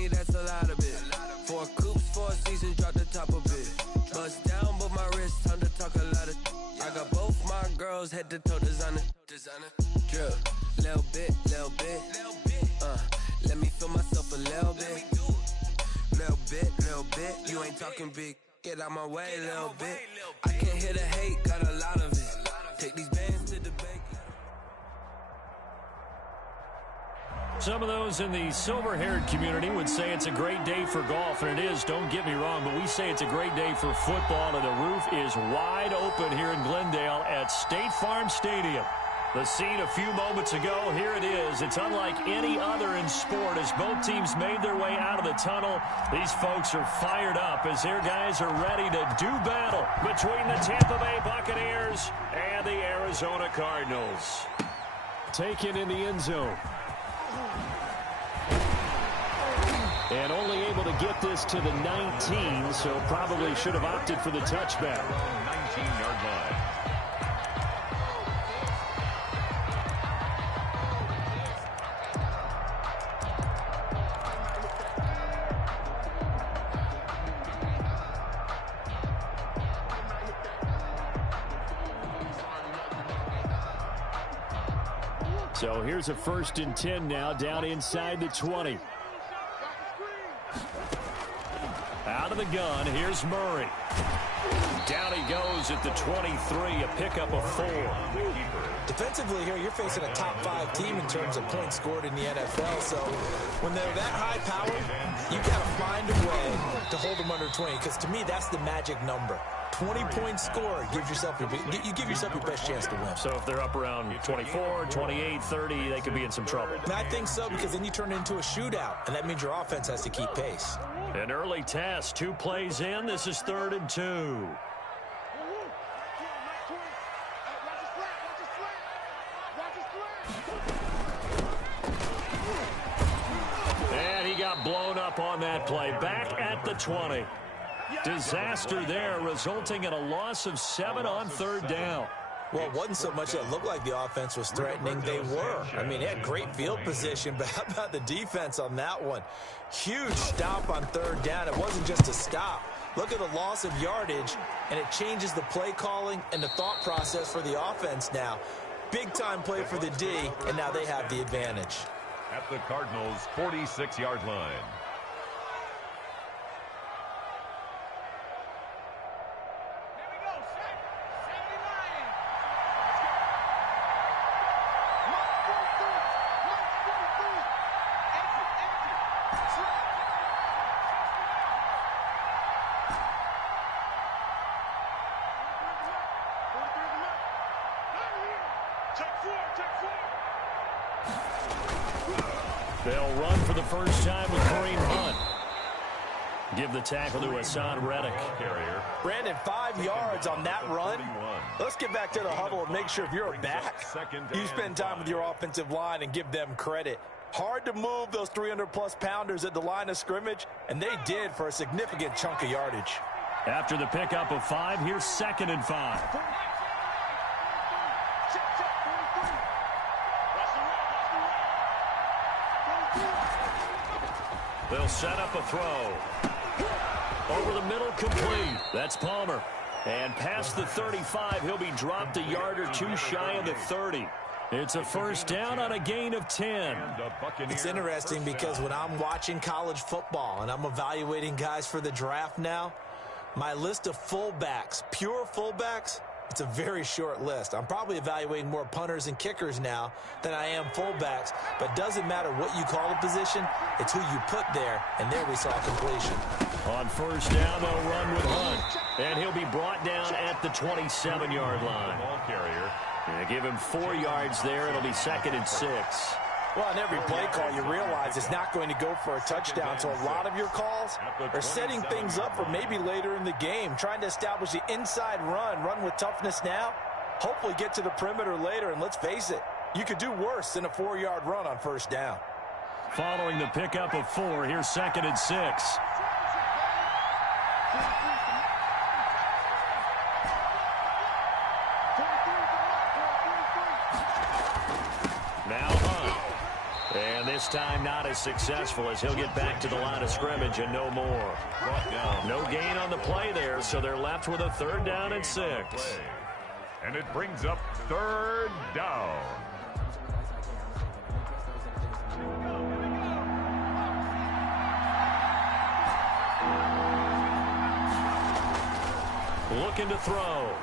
me, that's a lot of it. 4 coops, 4 seasons, drop the top of it. Bust down, but my wrist, time to talk a lot of. I got both my girls head to toe designer. Drip, little bit. Let me feel myself a little bit. Little bit. You ain't talking big. Get out my way, little bit. I can't hear the hate, got a lot of it. Take these bands to the bank. Some of those in the silver-haired community would say it's a great day for golf, and it is, don't get me wrong, but we say it's a great day for football, and the roof is wide open here in Glendale at State Farm Stadium. The scene a few moments ago, here it is. It's unlike any other in sport as both teams made their way out of the tunnel. These folks are fired up as their guys are ready to do battle between the Tampa Bay Buccaneers and the Arizona Cardinals. Taken in the end zone. And only able to get this to the 19, so probably should have opted for the touchback. 19-yard line. So here's a 1st and 10 now, down inside the 20. Out of the gun, here's Murray. Down he goes at the 23, a pickup of 4. Defensively here, you're facing a top 5 team in terms of points scored in the NFL. So when they're that high powered, you got to find a way to hold them under 20. Because to me, that's the magic number. 20 points scored gives yourself you give yourself your best chance to win. So if they're up around 24, 28, 30, they could be in some trouble. And I think so, because then you turn it into a shootout, and that means your offense has to keep pace. An early test, 2 plays in. This is 3rd and 2. And he got blown up on that play. Back at the 20. Disaster there, resulting in a loss of 7 on 3rd down. Well, it wasn't so much that it looked like the offense was threatening. They were. I mean, they had great field position, but how about the defense on that one? Huge stop on 3rd down. It wasn't just a stop. Look at the loss of yardage, and it changes the play calling and the thought process for the offense now. Big-time play for the D, and now they have the advantage. At the Cardinals' 46-yard line. They'll run for the first time with Kareem Hunt. Give the tackle to Hassan Reddick. Brandon, 5 yards on that run. Let's get back to the huddle and make sure if you're a back, you spend time with your offensive line and give them credit. Hard to move those 300-plus pounders at the line of scrimmage, and they did for a significant chunk of yardage. After the pickup of 5, here's 2nd and 5. They'll set up a throw. Over the middle, complete. That's Palmer. And past the 35, he'll be dropped a yard or 2 shy of the 30. It's a 1st down on a gain of 10. It's interesting because when I'm watching college football and I'm evaluating guys for the draft now, my list of fullbacks, pure fullbacks, it's a very short list. I'm probably evaluating more punters and kickers now than I am fullbacks, but it doesn't matter what you call the position, it's who you put there, and there we saw completion. On 1st down, they'll run with Hunt, and he'll be brought down at the 27-yard line. Ball carrier. And give him 4 yards there. It'll be 2nd and 6. Well, on every play call, you realize it's not going to go for a touchdown, so a lot of your calls are setting things up for maybe later in the game, trying to establish the inside run with toughness now, hopefully get to the perimeter later, and let's face it, you could do worse than a 4-yard run on 1st down. Following the pickup of 4, here's 2nd and 6. this time not as successful as he'll get back to the line of scrimmage and no more. No gain on the play there, so they're left with a 3rd down and 6. And it brings up 3rd down. Looking to throw.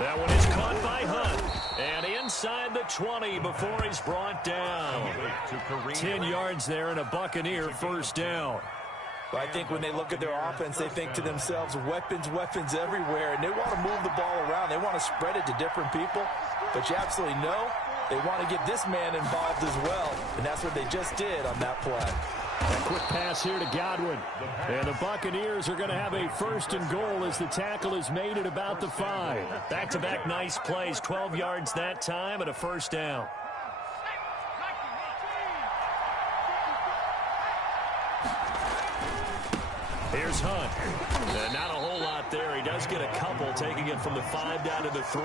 That one is caught by Hunt. And inside the 20 before he's brought down. 10 yards there and a Buccaneer 1st down. Well, I think when they look at their offense, they think to themselves, weapons, weapons everywhere. And they want to move the ball around. They want to spread it to different people. But you absolutely know they want to get this man involved as well. And that's what they just did on that play. A quick pass here to Godwin. And the Buccaneers are going to have a 1st and goal as the tackle is made at about the 5. Back-to-back nice plays, 12 yards that time and a 1st down. Here's Hunt. And not a whole lot there. He does get a couple, taking it from the 5 down to the 3.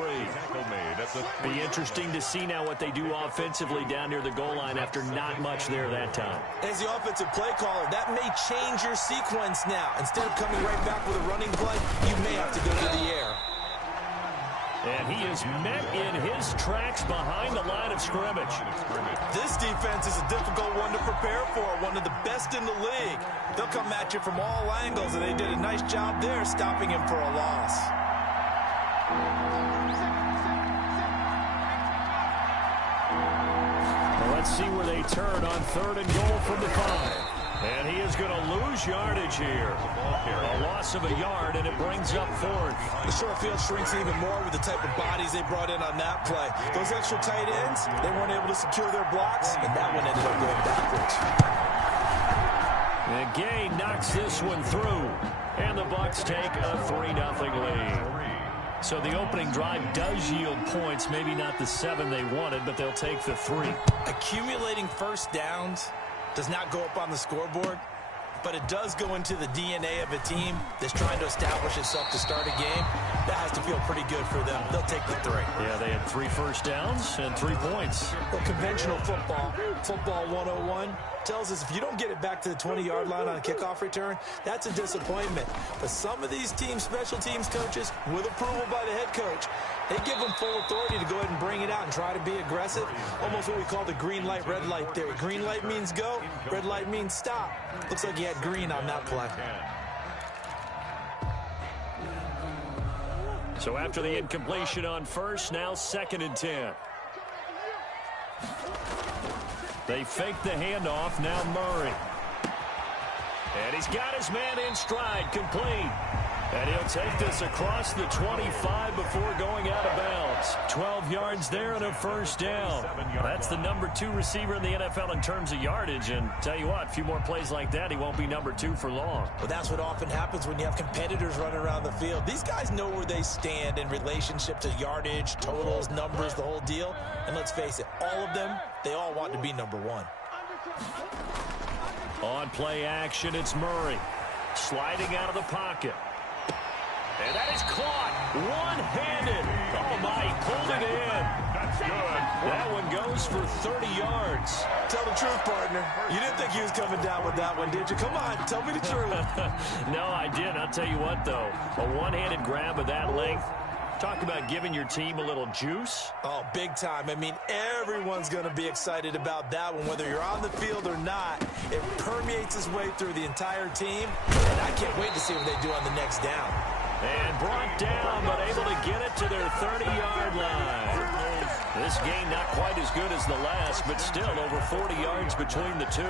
Be interesting to see now what they do offensively down near the goal line after not much there that time. As the offensive play caller, that may change your sequence now. Instead of coming right back with a running play, you may have to go to the air. And he is met in his tracks behind the line of scrimmage. This defense is a difficult one to prepare for, one of the best in the league. They'll come at you from all angles, and they did a nice job there stopping him for a loss. Well, let's see where they turn on 3rd and goal from the 5. And he is going to lose yardage here. A loss of a yard, and it brings up 4th. The short field shrinks even more with the type of bodies they brought in on that play. Those extra tight ends, they weren't able to secure their blocks, and that one ended up going backwards. And Gay knocks this one through. And the Bucs take a 3-0 lead. So the opening drive does yield points. Maybe not the 7 they wanted, but they'll take the 3. Accumulating 1st downs does not go up on the scoreboard, but it does go into the DNA of a team that's trying to establish itself to start a game. That has to feel pretty good for them. They'll take the 3. Yeah, they had 3 first downs and 3 points. Well, conventional football 101, tells us if you don't get it back to the 20-yard line on a kickoff return, that's a disappointment. But some of these teams, special teams coaches, with approval by the head coach, they give them full authority to go ahead and bring it out and try to be aggressive. Almost what we call the green light, red light theory. Green light means go, red light means stop. Looks like he had green on that play. So after the incompletion on 1st, now 2nd and 10. They fake the handoff, now Murray. And he's got his man in stride, complete. And he'll take this across the 25 before going out of bounds. 12 yards there and a 1st down. That's the number 2 receiver in the NFL in terms of yardage. And tell you what, a few more plays like that, he won't be number 2 for long. Well, that's what often happens when you have competitors running around the field. These guys know where they stand in relationship to yardage, totals, numbers, the whole deal. And let's face it, all of them, they all want to be number 1. On play action, it's Murray. Sliding out of the pocket. And that is caught one-handed. Oh, my, he pulled it in. That's good. That one goes for 30 yards. Tell the truth, partner. You didn't think he was coming down with that one, did you? Come on, tell me the truth. No, I didn't. I'll tell you what, though. A one-handed grab of that length. Talk about giving your team a little juice. Oh, big time. I mean, everyone's going to be excited about that one, whether you're on the field or not. It permeates its way through the entire team, and I can't wait to see what they do on the next down. And brought down, but able to get it to their 30-yard line. This game not quite as good as the last, but still over 40 yards between the two.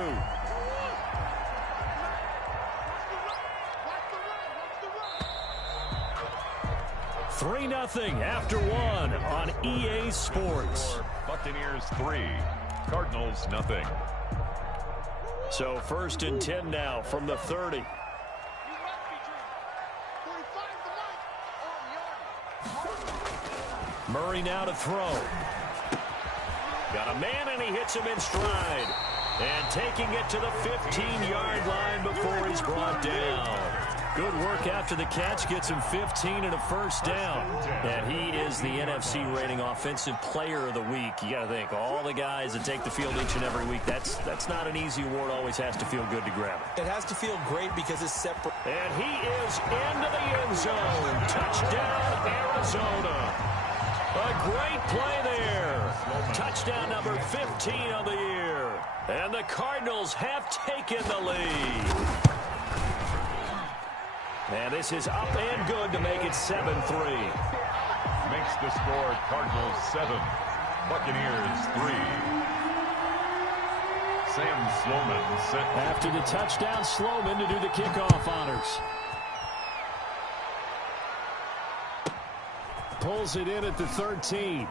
Three 0 after one on EA Sports. Buccaneers 3, Cardinals 0. So 1st and 10 now from the 30. Murray now to throw. Got a man, and he hits him in stride. And taking it to the 15-yard line before he's brought down. Good work after the catch. Gets him 15 and a first down. And he is the NFC rating offensive player of the week. You got to think, all the guys that take the field each and every week, that's not an easy award. Always has to feel good to grab it. It has to feel great because it's separate. And he is into the end zone. Touchdown, Arizona. A great play there. Touchdown number 15 of the year. And the Cardinals have taken the lead. And this is up and good to make it 7-3. Makes the score Cardinals 7, Buccaneers 3. Sam Sloman set. After the touchdown, Sloman to do the kickoff honors. Pulls it in at the 13.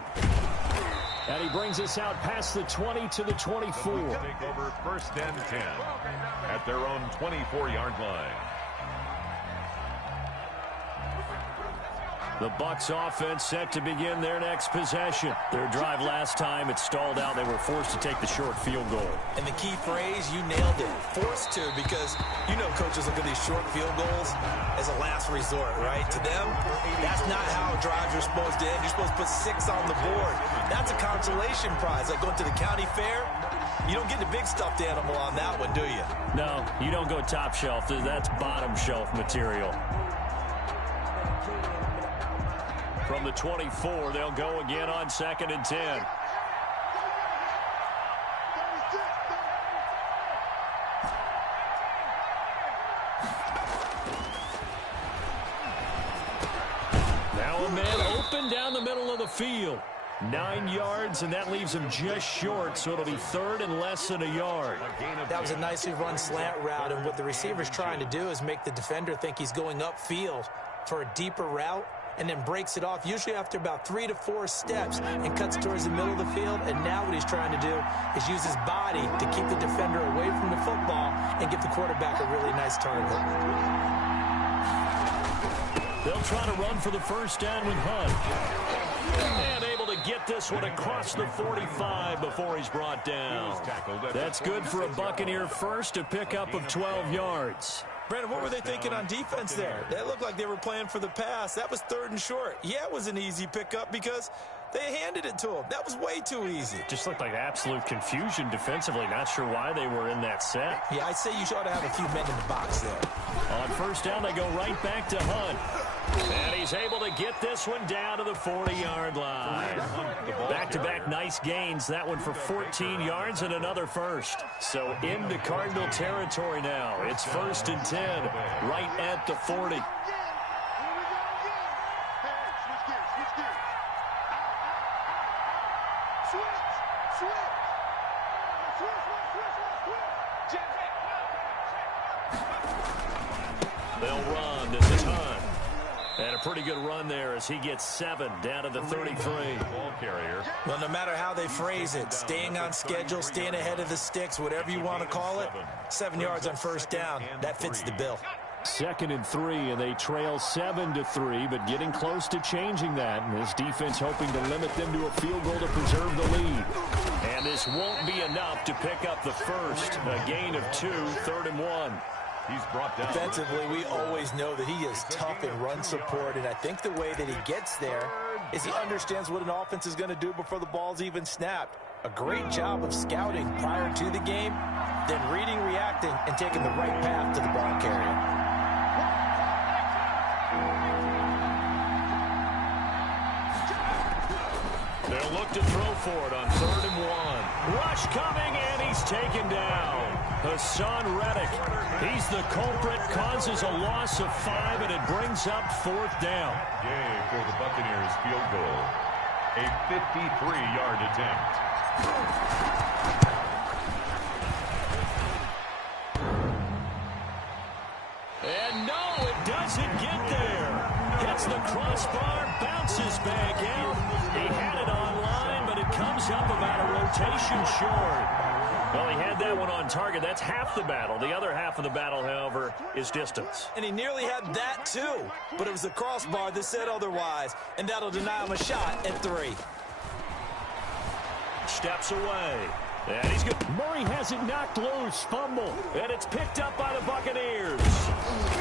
And he brings us out past the 20 to the 24. Take over first and 10 at their own 24-yard line. The Bucs offense set to begin their next possession. Their drive last time, it stalled out. They were forced to take the short field goal. And the key phrase, you nailed it. Forced to, because you know coaches look at these short field goals as a last resort, right? To them, that's not how drives are supposed to end. You're supposed to put 6 on the board. That's a consolation prize. Like going to the county fair, you don't get the big stuffed animal on that one, do you? No, you don't go top shelf. That's bottom shelf material. From the 24, they'll go again on 2nd and 10. Now a man open down the middle of the field. 9 yards, and that leaves him just short, so it'll be 3rd and less than a yard. That was a nicely run slant route, and what the receiver's trying to do is make the defender think he's going upfield for a deeper route, and then breaks it off, usually after about 3 to 4 steps, and cuts towards the middle of the field. And now what he's trying to do is use his body to keep the defender away from the football and give the quarterback a really nice target. They'll try to run for the first down with Hunt. And able to get this one across the 45 before he's brought down. That's good for a Buccaneer first, a pickup of 12 yards. Brandon, what were they thinking on defense there? That looked like they were playing for the pass. That was 3rd and short. Yeah, it was an easy pickup because they handed it to him. That was way too easy. Just looked like absolute confusion defensively. Not sure why they were in that set. Yeah, I'd say you ought to have a few men in the box there. On first down, they go right back to Hunt. And he's able to get this one down to the 40-yard line. Back-to-back nice gains. That one for 14 yards and another first. So into Cardinal territory now. It's 1st and 10, right at the 40. They'll run. This is Hunt. And a pretty good run there as he gets 7 down to the 33. Ball carrier. Well, no matter how they phrase it, staying on schedule, staying ahead of the sticks, whatever you want to call it, 7 yards on first down, that fits the bill. 2nd and 3, and they trail 7-3, but getting close to changing that. And this defense hoping to limit them to a field goal to preserve the lead. And this won't be enough to pick up the first. A gain of 2, 3rd and 1. He's brought down. Defensively, we always know that he is tough in run support, and I think the way that he gets there is he understands what an offense is going to do before the ball's even snapped. A great job of scouting prior to the game, then reading, reacting, and taking the right path to the ball carrier. They'll look to throw for it on 3rd and 1. Rush coming, and he's taken down. Hassan Reddick, he's the culprit, causes a loss of 5, and it brings up 4th down. Yay for the Buccaneers field goal. A 53-yard attempt. And no, it doesn't get there. Hits the crossbar, bounces back out. He had it online, but it comes up about a rotation short. Well, he had that one on target. That's half the battle. The other half of the battle, however, is distance. And he nearly had that, too. But it was the crossbar that said otherwise, and that'll deny him a shot at 3. Steps away. And he's good. Murray has it knocked loose. Fumble. And it's picked up by the Buccaneers.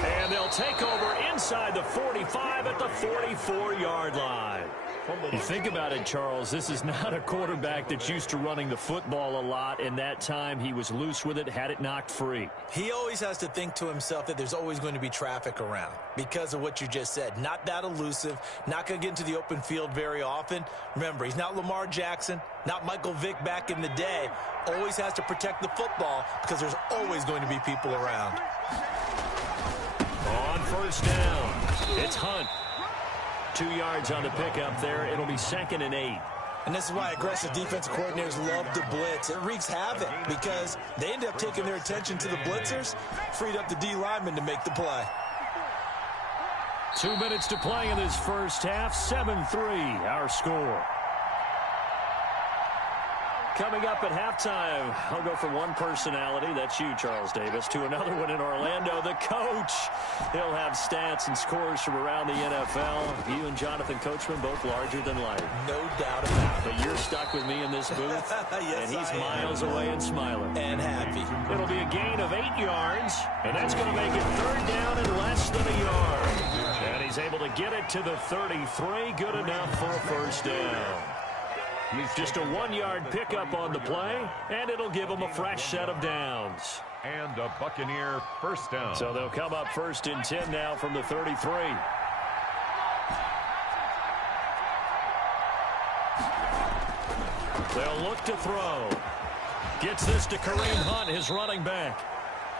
And And they'll take over inside the 45 at the 44-yard line. You think about it, Charles, this is not a quarterback that's used to running the football a lot, and that time he was loose with it, had it knocked free. He always has to think to himself that there's always going to be traffic around because of what you just said. Not that elusive, not going to get into the open field very often. Remember, he's not Lamar Jackson, not Michael Vick back in the day. Always has to protect the football because there's always going to be people around. On first down, it's Hunt. 2 yards on the pickup there. It'll be 2nd and 8. And this is why aggressive defensive coordinators love to blitz. It wreaks havoc because they end up taking their attention to the blitzers, freed up the D lineman to make the play. 2 minutes to play in this first half. 7-3, our score. Coming up at halftime, I'll go from one personality, that's you, Charles Davis, to another one in Orlando, the coach. He'll have stats and scores from around the NFL. You and Jonathan Coachman, both larger than life. No doubt about it. But you're stuck with me in this booth, yes, and he's miles away and smiling. And happy. It'll be a gain of 8 yards, and that's going to make it 3rd down and less than a yard. And he's able to get it to the 33, good enough for a first down. Just a 1-yard pickup on the play, and it'll give them a fresh set of downs. And a Buccaneer first down. So they'll come up 1st and 10 now from the 33. They'll look to throw. Gets this to Kareem Hunt, his running back.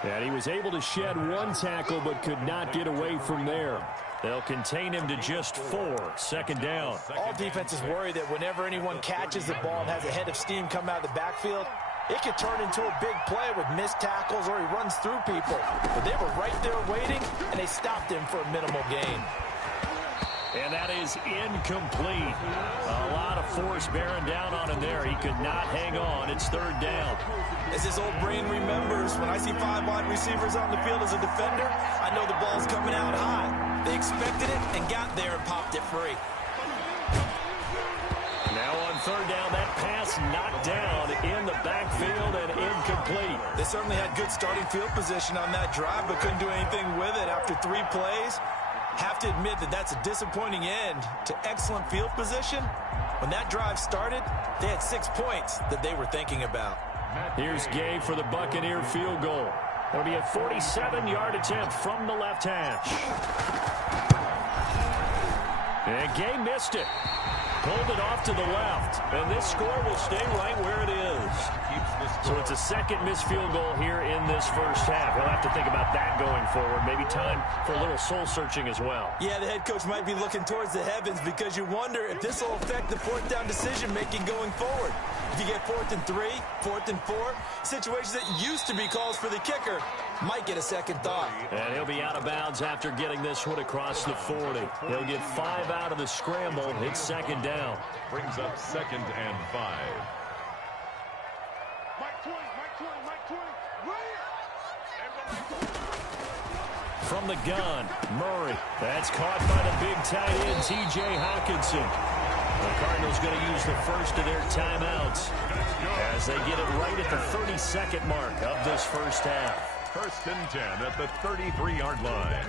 And he was able to shed 1 tackle but could not get away from there. They'll contain him to just 4. 2nd down. All defenses worry that whenever anyone catches the ball and has a head of steam come out of the backfield, it could turn into a big play with missed tackles or he runs through people. But they were right there waiting, and they stopped him for a minimal gain. And that is incomplete. A lot of force bearing down on him there. He could not hang on. It's 3rd down. As his old brain remembers, when I see 5 wide receivers on the field as a defender, I know the ball's coming out high. They expected it and got there and popped it free. Now on 3rd down, that pass knocked down in the backfield and incomplete. They certainly had good starting field position on that drive, but couldn't do anything with it after 3 plays. Have to admit that that's a disappointing end to excellent field position. When that drive started, they had 6 points that they were thinking about. Here's Gay for the Buccaneer field goal. It'll be a 47-yard attempt from the left hash. And Gay missed it. Pulled it off to the left. And this score will stay right where it is. So it's a 2nd missed field goal here in this first half. He'll have to think about that going forward. Maybe time for a little soul-searching as well. Yeah, the head coach might be looking towards the heavens because you wonder if this will affect the 4th down decision-making going forward. If you get 4th and 3, 4th and 4, situations that used to be calls for the kicker might get a second thought. And he'll be out of bounds after getting this one across the 40. He'll get 5 out of the scramble. It's 2nd down. Brings up 2nd and 5. From the gun, Murray. That's caught by the big tight end, T.J. Hawkinson. The Cardinals going to use the first of their timeouts as they get it right at the 32nd mark of this first half. 1st and 10 at the 33-yard line.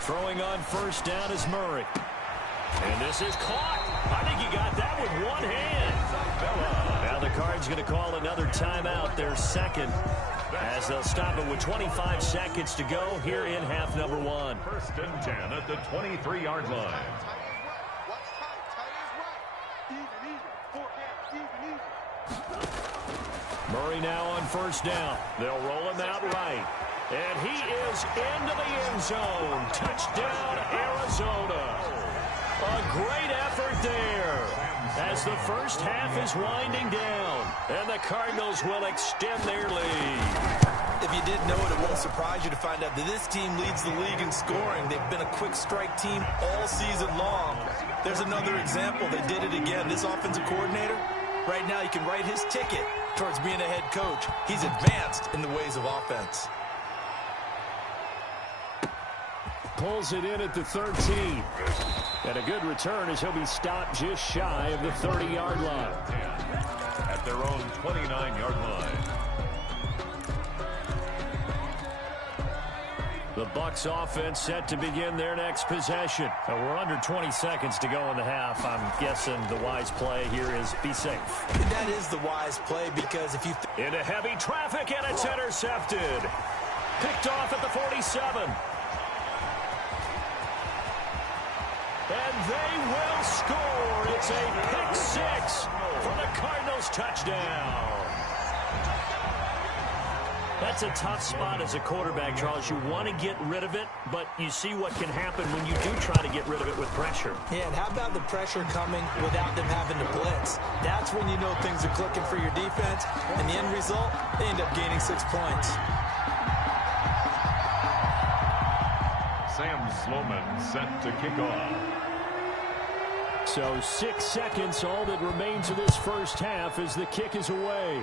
Throwing on 1st down is Murray. And this is caught. I think he got that with 1 hand. Now the Cards going to call another timeout, their 2nd, as they'll stop it with 25 seconds to go here in half number 1. 1st and 10 at the 23-yard line. Murray now on 1st down. They'll roll him out right. And he is into the end zone. Touchdown, Arizona. A great effort there as the first half is winding down. And the Cardinals will extend their lead. If you didn't know it, it won't surprise you to find out that this team leads the league in scoring. They've been a quick strike team all season long. There's another example. They did it again. This offensive coordinator, right now he can write his ticket towards being a head coach. He's advanced in the ways of offense. Pulls it in at the 13. And a good return as he'll be stopped just shy of the 30-yard line. At their own 29-yard line. The Bucs offense set to begin their next possession. We're under 20 seconds to go in the half. I'm guessing the wise play here is be safe. That is the wise play because if you... Into heavy traffic, and it's intercepted. Picked off at the 47. And they will score. It's a pick six for the Cardinals touchdown. That's a tough spot as a quarterback, Charles. You want to get rid of it, but you see what can happen when you do try to get rid of it with pressure. Yeah, and how about the pressure coming without them having to blitz? That's when you know things are clicking for your defense, and the end result, they end up gaining 6 points. Sam Sloman set to kick off. So 6 seconds, all that remains of this first half as the kick is away.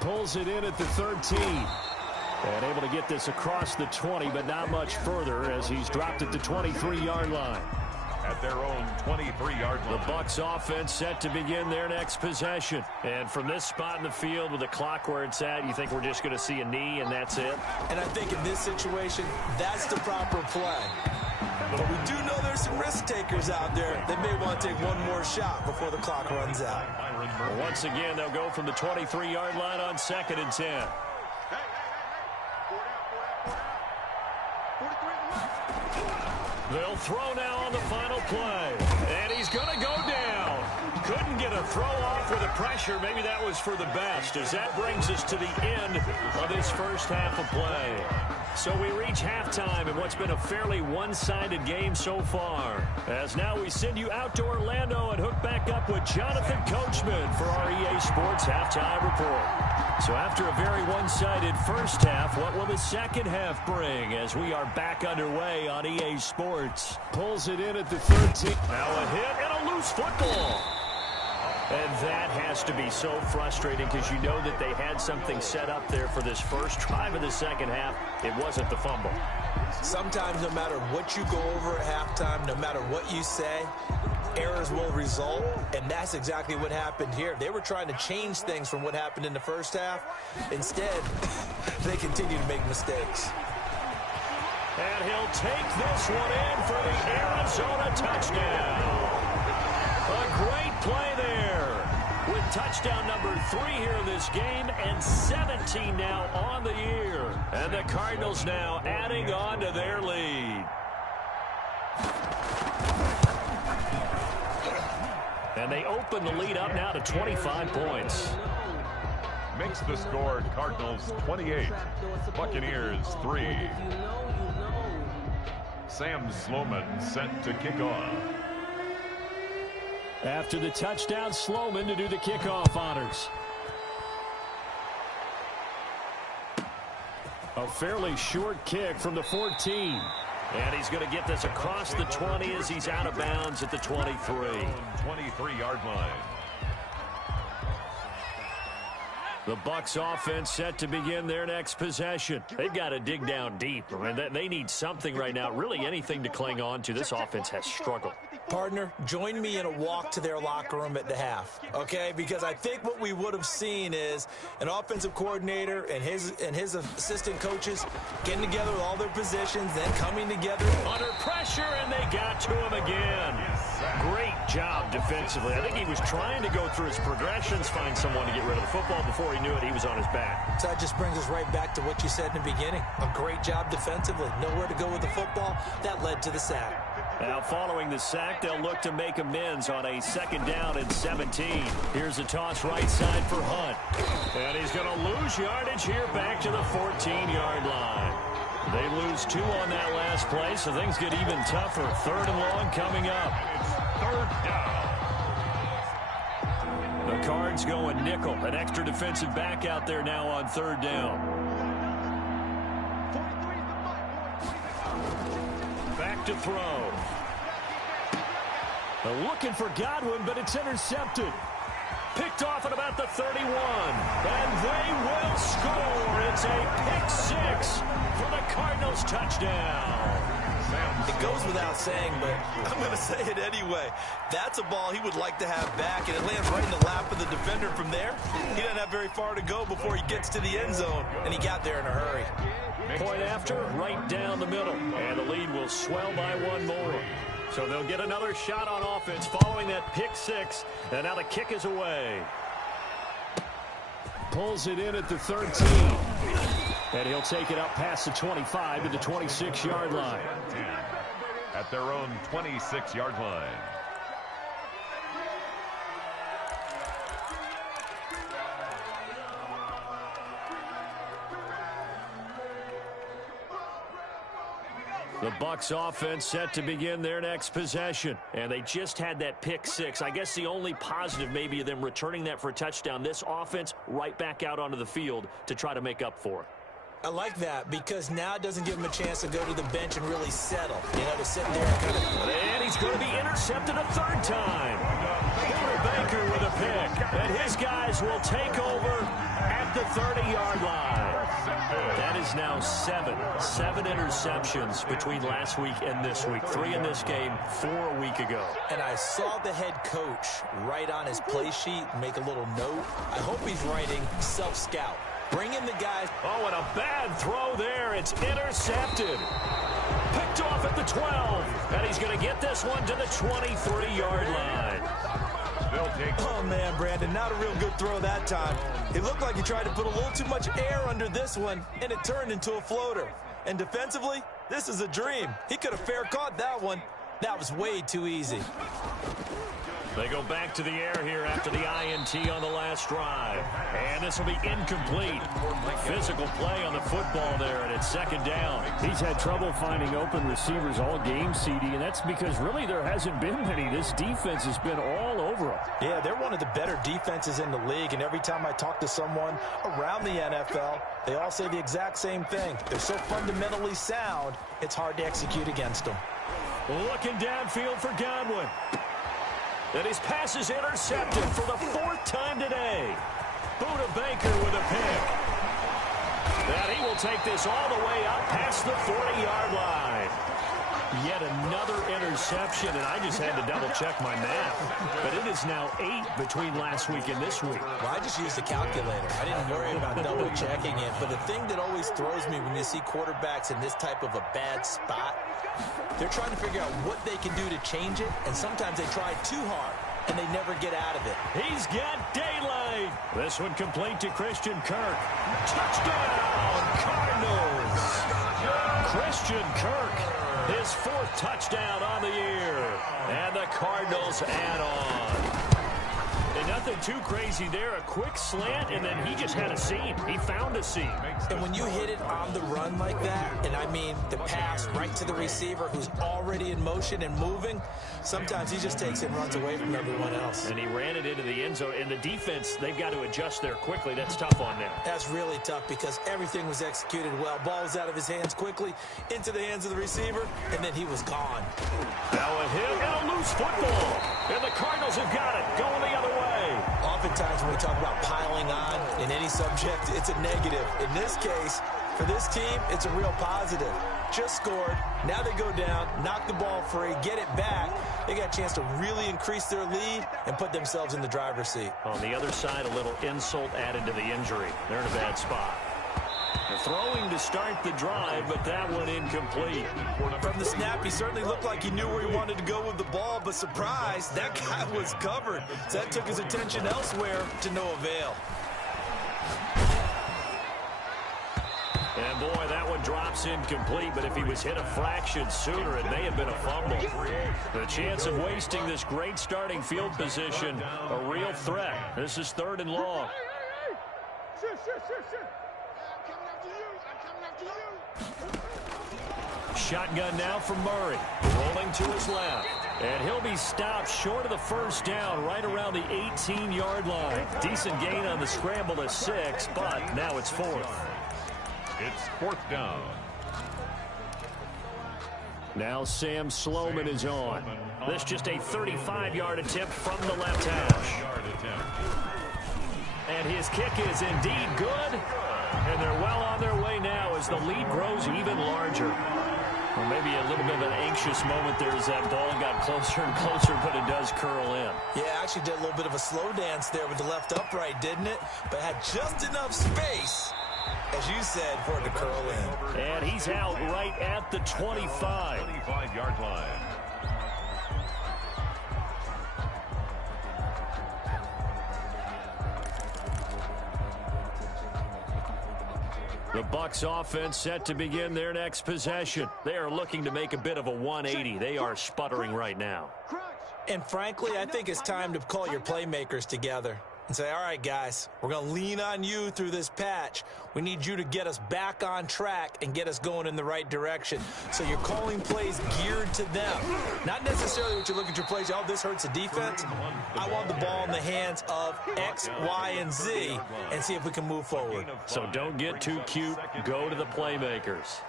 Pulls it in at the 13. And able to get this across the 20, but not much further as he's dropped at the 23-yard line. At their own 23-yard line. The Bucs offense set to begin their next possession. And from this spot in the field with the clock where it's at, you think we're just going to see a knee and that's it? And I think in this situation, that's the proper play. But we do know there's some risk takers out there that may want to take one more shot before the clock runs out. Well, once again, they'll go from the 23-yard line on 2nd and 10. They'll throw now on the final play. And he's going to go down. Couldn't get a throw off with the pressure. Maybe that was for the best, as that brings us to the end of this first half of play. So we reach halftime in what's been a fairly one-sided game so far. As now we send you out to Orlando and hook back up with Jonathan Coachman for our EA Sports Halftime Report. So after a very one-sided first half, what will the second half bring as we are back underway on EA Sports? Pulls it in at the 13. Now a hit and a loose football. And that has to be so frustrating because you know that they had something set up there for this first drive of the second half. It wasn't the fumble. Sometimes no matter what you go over at halftime, no matter what you say, errors will result, and that's exactly what happened here. They were trying to change things from what happened in the first half. Instead, they continue to make mistakes. And he'll take this one in for the Arizona touchdown. A great play there with touchdown number 3 here in this game and 17 now on the year. And the Cardinals now adding on to their lead. And they open the lead up now to 25 points. Makes the score Cardinals 28, Buccaneers 3. Sam Sloman set to kick off. After the touchdown, Sloman to do the kickoff honors. A fairly short kick from the 14. And he's going to get this across the 20 as he's out of bounds at the 23. 23-yard line. The Bucs offense set to begin their next possession. They've got to dig down deep. I mean, they need something right now, really anything to cling on to. This offense has struggled. Partner, join me in a walk to their locker room at the half, okay? Because I think what we would have seen is an offensive coordinator and his assistant coaches getting together with all their positions, then coming together. Under pressure, and they got to him again. Great job defensively. I think he was trying to go through his progressions, find someone to get rid of the football. Before he knew it, he was on his back. So that just brings us right back to what you said in the beginning. A great job defensively. Nowhere to go with the football. That led to the sack. Now, following the sack, they'll look to make amends on a 2nd down and 17. Here's a toss right side for Hunt. And he's going to lose yardage here back to the 14-yard line. They lose 2 on that last play, so things get even tougher. 3rd and long coming up. It's 3rd down. The Cards going nickel. An extra defensive back out there now on 3rd down. Back to throw. They're looking for Godwin, but it's intercepted. Picked off at about the 31. And they will score. It's a pick 6 for the Cardinals touchdown. The goes without saying, but I'm going to say it anyway. That's a ball he would like to have back, and it lands right in the lap of the defender from there. He doesn't have very far to go before he gets to the end zone, and he got there in a hurry. Point after, right down the middle, and the lead will swell by one more. So they'll get another shot on offense following that pick six, and now the kick is away. Pulls it in at the 13. And he'll take it up past the 25 to the 26-yard line. At their own 26-yard line. The Bucs offense set to begin their next possession. And they just had that pick six. I guess the only positive maybe of them returning that for a touchdown. This offense right back out onto the field to try to make up for it. I like that because now it doesn't give him a chance to go to the bench and really settle. You know, to sit there and kind of... And he's going to be intercepted a third time. Buda Baker with a pick. And his guys will take over at the 30-yard line. That is now seven interceptions between last week and this week. 3 in this game, 4 a week ago. And I saw the head coach write on his play sheet, make a little note. I hope he's writing self-scout. Bring in the guys. Oh, and a bad throw there. It's intercepted. Picked off at the 12. And he's going to get this one to the 23-yard line. Oh, man, Brandon, not a real good throw that time. It looked like he tried to put a little too much air under this one, and it turned into a floater. And defensively, this is a dream. He could have fair caught that one. That was way too easy. They go back to the air here after the INT on the last drive. And this will be incomplete. Physical play on the football there, and it's second down. He's had trouble finding open receivers all game, CD, and that's because really there hasn't been many. This defense has been all over them. Yeah, they're one of the better defenses in the league, and every time I talk to someone around the NFL, they all say the exact same thing. They're so fundamentally sound, it's hard to execute against them. Looking downfield for Godwin. And his pass is intercepted for the 4th time today. Buda Baker with a pick. And he will take this all the way up past the 40-yard line. Yet another interception, and I just had to double-check my math. But it is now 8 between last week and this week. Well, I just used a calculator. I didn't worry about double-checking it. But the thing that always throws me when you see quarterbacks in this type of a bad spot, they're trying to figure out what they can do to change it, and sometimes they try too hard, and they never get out of it. He's got daylight. This one complete to Christian Kirk. Touchdown, Cardinals. Christian Kirk, his 4th touchdown on the year. And the Cardinals add on. And nothing too crazy there. A quick slant, and then he just had a seam. He found a seam. And when you hit it on the run like that, and I mean the pass right to the receiver who's already in motion and moving, sometimes he just takes it and runs away from everyone else. And he ran it into the end zone. And the defense, they've got to adjust there quickly. That's tough on them. That's really tough because everything was executed well. Ball was out of his hands quickly, into the hands of the receiver, and then he was gone. Now a hit and a loose football. And the Cardinals have got it, going the other way. Oftentimes when we talk about piling on in any subject, it's a negative. In this case, for this team, it's a real positive. Just scored. Now they go down, knock the ball free, get it back. They got a chance to really increase their lead and put themselves in the driver's seat. On the other side, a little insult added to the injury. They're in a bad spot. They're throwing to start the drive, but that one incomplete. From the snap, he certainly looked like he knew where he wanted to go with the ball, but surprise, that guy was covered. So that took his attention elsewhere to no avail. And boy, that one drops incomplete, but if he was hit a fraction sooner, it may have been a fumble. The chance of wasting this great starting field position, a real threat. This is 3rd and long. Shotgun now from Murray, rolling to his left. And he'll be stopped short of the first down, right around the 18-yard line. Decent gain on the scramble to 6, but now it's 4th. It's 4th down. Now Sam Sloman is on. This just a 35-yard attempt from the left hash. And his kick is indeed good. And they're well on their way now as the lead grows even larger. Well, maybe a little bit of an anxious moment there as that ball got closer and closer, but it does curl in. Yeah, actually did a little bit of a slow dance there with the left upright, didn't it? But had just enough space, as you said, for it to curl in. And he's out right at the 25. 25-yard line. The Bucs offense set to begin their next possession. They are looking to make a bit of a 180. They are sputtering right now. And frankly, I think it's time to call your playmakers together and say, all right, guys, we're going to lean on you through this patch. We need you to get us back on track and get us going in the right direction. So you're calling plays geared to them. Not necessarily what you look at your plays, oh, this hurts the defense. I want the ball in the hands of X, Y, and Z and see if we can move forward. So don't get too cute. Go to the playmakers.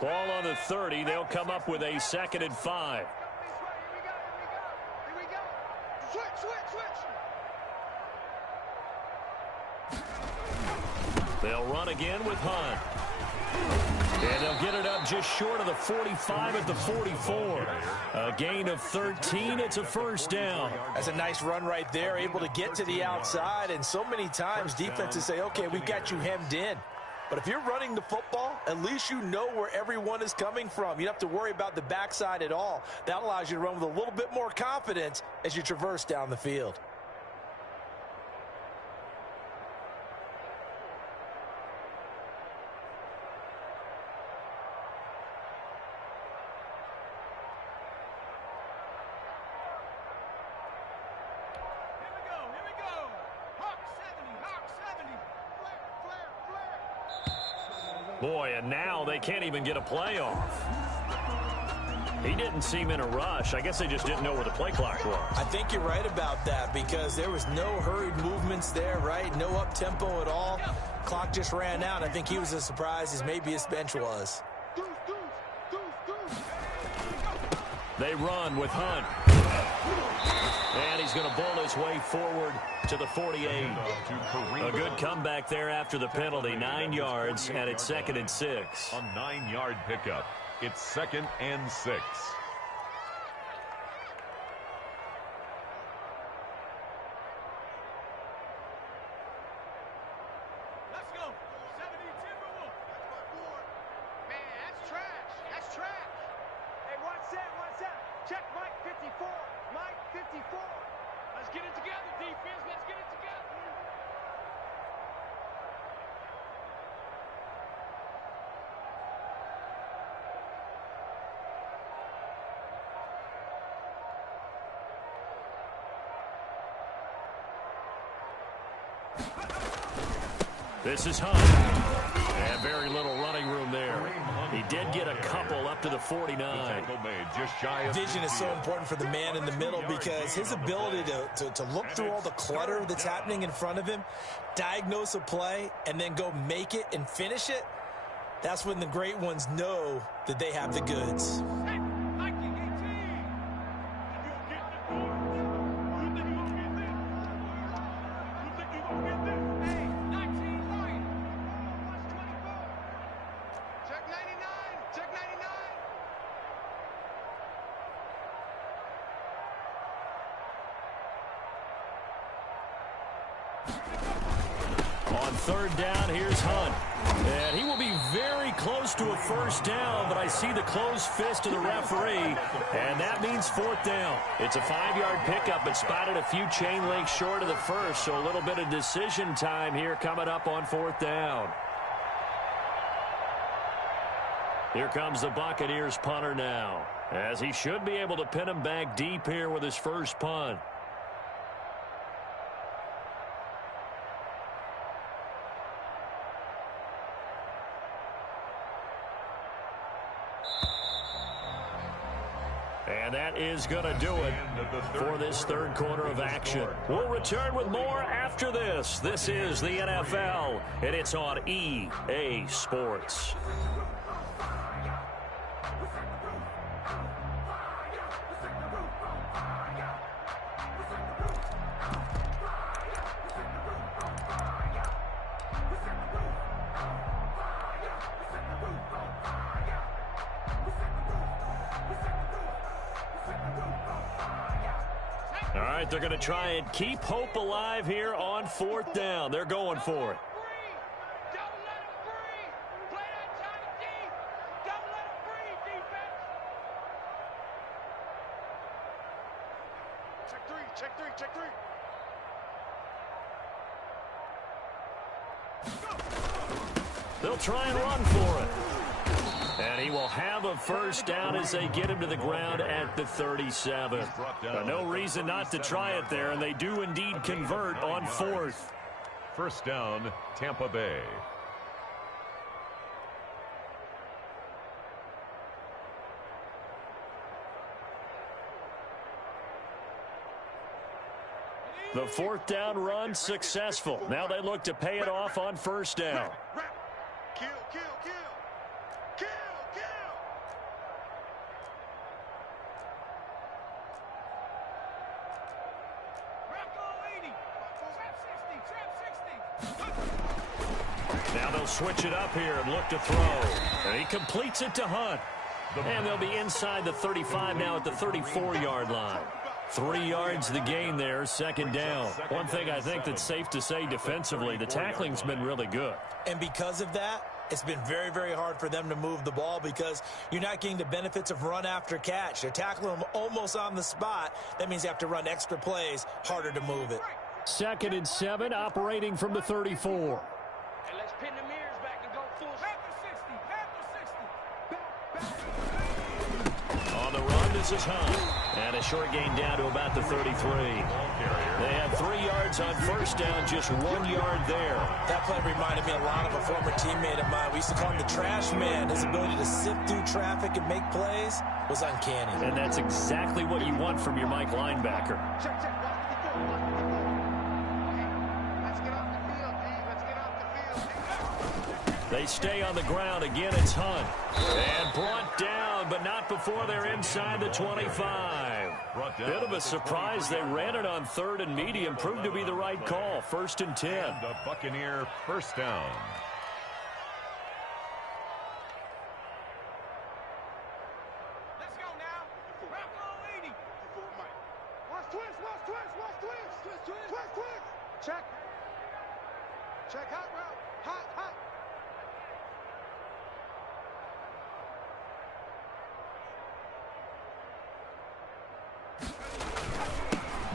Ball on the 30. They'll come up with a 2nd and 5. They'll run again with Hunt. And they'll get it up just short of the 45 at the 44. A gain of 13. It's a first down. That's a nice run right there, able to get to the outside. And so many times defenses say, okay, we've got you hemmed in. But if you're running the football, at least you know where everyone is coming from. You don't have to worry about the backside at all. That allows you to run with a little bit more confidence as you traverse down the field. Boy, and now they can't even get a play off. He didn't seem in a rush. I guess they just didn't know where the play clock was. I think you're right about that because there was no hurried movements there, right? No up-tempo at all. Clock just ran out. I think he was as surprised as maybe his bench was. They run with Hunt. And he's going to bull his way forward to the 48. A good comeback there after the penalty. 9 yards, and it's 2nd and 6. A 9-yard pickup. It's 2nd and 6. Let's go. 70 Timberwolves. Man, that's trash. That's trash. Hey, what's that? What's that? Check Mike 54. Mike 54. Let's get it together, defense. Let's get it together. This is Hunt. And very little running room there. He did get a couple up to the 49. Vision is so important for the man in the middle because his ability to look through all the clutter that's happening in front of him, diagnose a play, and then go make it and finish it, that's when the great ones know that they have the goods. On 3rd down, here's Hunt. And he will be very close to a first down, but I see the closed fist of the referee, and that means 4th down. It's a 5-yard pickup, but spotted a few chain links short of the first, so a little bit of decision time here coming up on 4th down. Here comes the Buccaneers punter now, as he should be able to pin him back deep here with his first punt. And And that is going to do it for this third quarter of action. We'll return with more after this. This is the NFL, and it's on EA Sports. All right, they're going to try and keep hope alive here on fourth down. They're going for it. Don't let him breathe. Play that Johnny D. Don't let him breathe, defense. Check three, check three, check three. They'll try and run for it. And he will have a first down as they get him to the ground at the 37. No reason not to try it there, and they do indeed convert on fourth. First down, Tampa Bay. The fourth down run successful. Now they look to pay it off on first down. Kill, kill, kill. Kill, kill. Thaea08. Trap 60. Now they'll switch it up here and look to throw. And he completes it to Hunt. And they'll be inside the 35 now at the 34-yard line. 3 yards the gain there, second down. One thing I think that's safe to say defensively, the tackling's been really good. And because of that, it's been very, very hard for them to move the ball because you're not getting the benefits of run after catch. They're tackling them almost on the spot. That means they have to run extra plays, harder to move it. 2nd and 7, operating from the 34. And let's pin the mirrors back and go full. Panther 60. On the run, this is Hunt. And a short gain down to about the 33. They have 3 yards on first down, just 1 yard there. That play reminded me a lot of a former teammate of mine. We used to call him the trash man. His ability to sift through traffic and make plays was uncanny. And that's exactly what you want from your Mike linebacker. Check, check. Let's get off the field, G. Let's get off the field. They stay on the ground. Again, it's Hunt. And brought down, but not before they're inside the 25. Bit of a surprise. They ran it on 3rd and medium. Proved to be the right call. 1st and 10. The Buccaneer first down. Let's go now. Thaea08. Watch twist, watch twist, watch twist. Twist, twist, twist. Check. Check hot route. Hot, hot.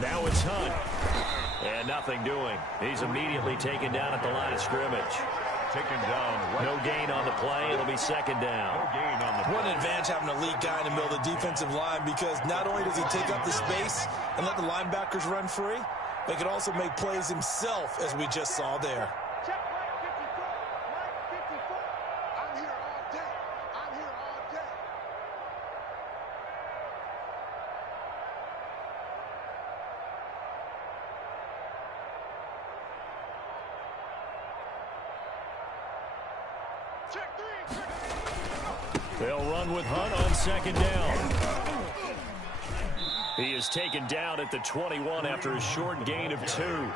Now it's Hunt. And nothing doing. He's immediately taken down at the line of scrimmage. Taken down. Right. No gain on the play. It'll be second down. No gain on the play. What an advantage having an elite guy in the middle of the defensive line because not only does he take up the space and let the linebackers run free, but he can also make plays himself, as we just saw there. Check Mike 54. Mike 54. I'm here all day. I'm here all day. Check three. They'll run with Hunt on second down. He is taken down at the 21 after a short gain of 2.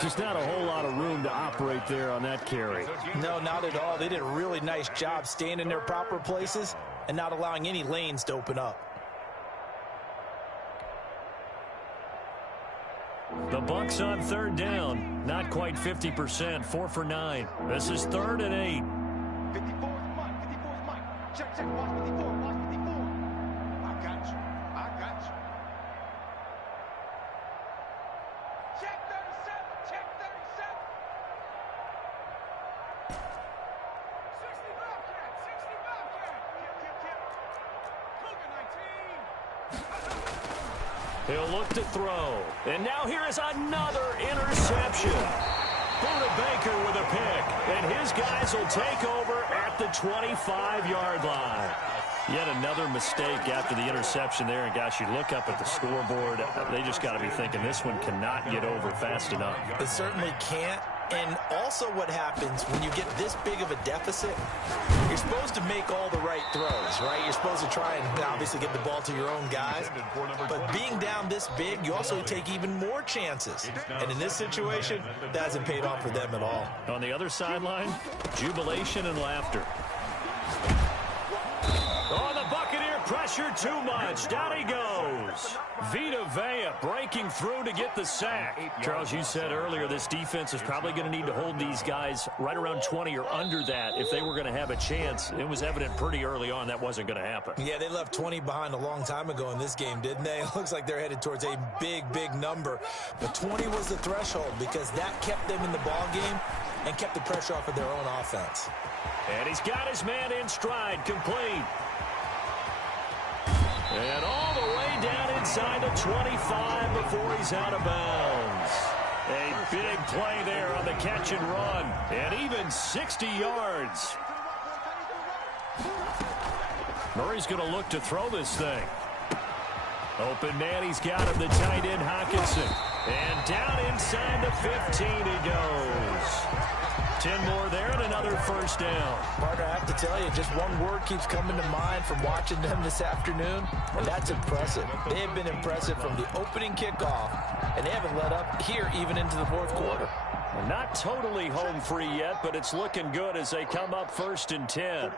Just not a whole lot of room to operate there on that carry. No, not at all. They did a really nice job staying in their proper places and not allowing any lanes to open up. The Bucs on 3rd down. Not quite 50%. 4 for 9. This is 3rd and 8. 54 is Mike. 54 is Mike. Check, check. Watch 54. Watch 54. I got you. I got you. Check 37. Check 37. 60 Bobcat. 60 Bobcat. Kill, kill, kill. Cougar 19. He'll look to throw. And now here is another interception. Buda Baker with a pick. And his guys will take over at the 25-yard line. Yet another mistake after the interception there. And, gosh, you look up at the scoreboard. They just got to be thinking this one cannot get over fast enough. It certainly can't. And also what happens when you get this big of a deficit, you're supposed to make all the right throws, right? You're supposed to try and obviously get the ball to your own guys. But being down this big, you also take even more chances. And in this situation, that hasn't paid off for them at all. On the other sideline, jubilation and laughter. Oh, the Buccaneer pressure too much. Down he goes. Vita Vea breaking through to get the sack. Charles, you said earlier this defense is probably going to need to hold these guys right around 20 or under that if they were going to have a chance. It was evident pretty early on that wasn't going to happen. Yeah, they left 20 behind a long time ago in this game, didn't they? It looks like they're headed towards a big, big number. But 20 was the threshold because that kept them in the ball game and kept the pressure off of their own offense. And he's got his man in stride, complete. And all the way down inside the 25 before he's out of bounds. A big play there on the catch and run. And even 60 yards. Murray's going to look to throw this thing. Open man, he's got him, the tight end Hawkinson. And down inside the 15 he goes. 10 more there and another first down. Partner, I have to tell you, just one word keeps coming to mind from watching them this afternoon, and that's impressive. They have been impressive from the opening kickoff, and they haven't let up here even into the fourth quarter. Not totally home free yet, but it's looking good as they come up 1st and 10.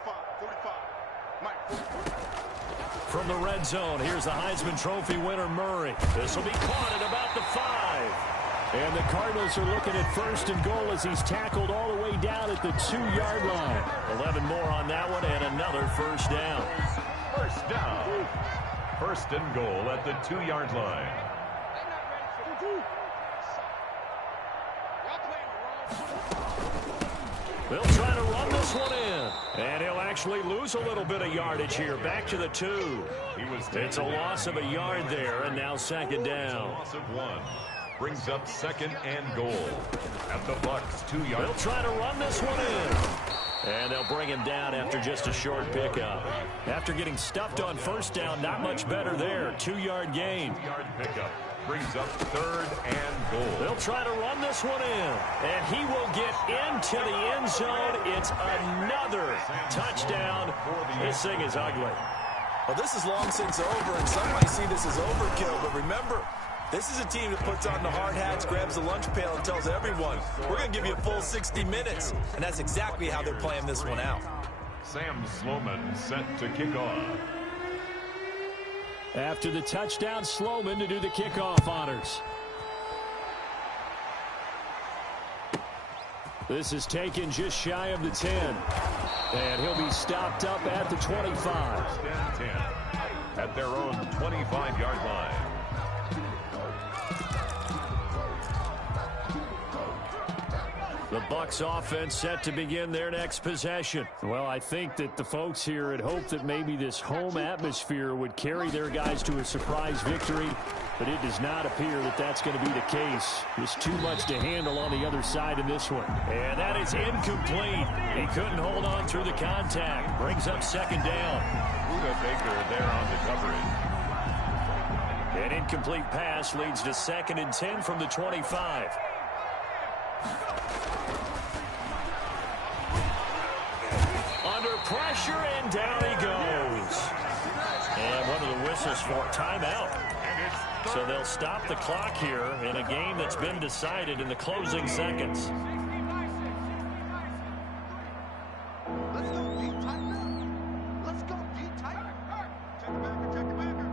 From the red zone, here's the Heisman Trophy winner, Murray. This will be caught at about the 5. And the Cardinals are looking at 1st and goal as he's tackled all the way down at the 2-yard line. 11 more on that one and another first down. First down. 1st and goal at the 2-yard line. They'll try to run this one in. And he'll actually lose a little bit of yardage here. Back to the 2. It's a loss of a yard there, and now 2nd down. Loss of 1. Brings up 2nd and goal at the Bucs 2-yard. They'll try to run this one in. And they'll bring him down after just a short pickup. After getting stuffed on 1st down, not much better there. 2-yard gain. 2-yard pickup brings up 3rd and goal. They'll try to run this one in. And he will get into the end zone. It's another touchdown. This thing is ugly. Well, this is long since over, and some might see this as overkill. But remember, this is a team that puts on the hard hats, grabs the lunch pail, and tells everyone, we're going to give you a full 60 minutes. And that's exactly how they're playing this one out. Sam Sloman set to kick off. After the touchdown, Sloman to do the kickoff honors. This is taken just shy of the 10. And he'll be stopped up at the 25. 1st and 10 at their own 25-yard line. The Bucs offense set to begin their next possession. Well, I think that the folks here had hoped that maybe this home atmosphere would carry their guys to a surprise victory, but it does not appear that that's going to be the case. Just too much to handle on the other side in this one. And that is incomplete. He couldn't hold on through the contact. Brings up 2nd down. Buda Baker there on the coverage. An incomplete pass leads to 2nd and 10 from the 25. Under pressure, and down he goes. And one of the whistles for timeout. So they'll stop the clock here in a game that's been decided in the closing seconds. Let's go deep tight now. Let's go deep tight. Check the backer, check the backer.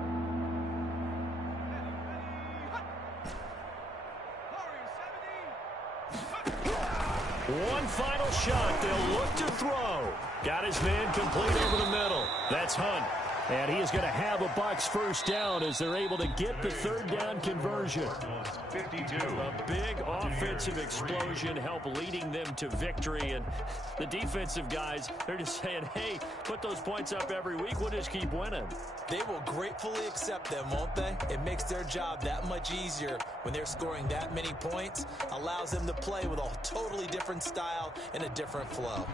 One final shot. They'll look to throw. Got his man complete over the middle. That's Hunt. And he is going to have a Bucs first down as they're able to get the 3rd down conversion. 52. A big offensive explosion helped leading them to victory. And the defensive guys, they're just saying, hey, put those points up every week. We'll just keep winning. They will gratefully accept them, won't they? It makes their job that much easier when they're scoring that many points. Allows them to play with a totally different style and a different flow.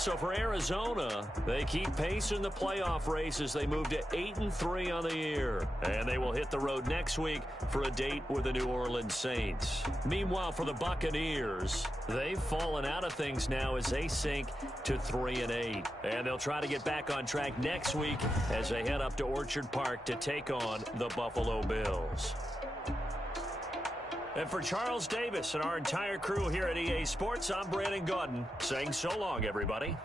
So for Arizona, they keep pace in the playoff race as they move to 8-3 on the year. And they will hit the road next week for a date with the New Orleans Saints. Meanwhile, for the Buccaneers, they've fallen out of things now as they sink to 3-8. And they'll try to get back on track next week as they head up to Orchard Park to take on the Buffalo Bills. And for Charles Davis and our entire crew here at EA Sports, I'm Brandon Gaudin saying so long, everybody.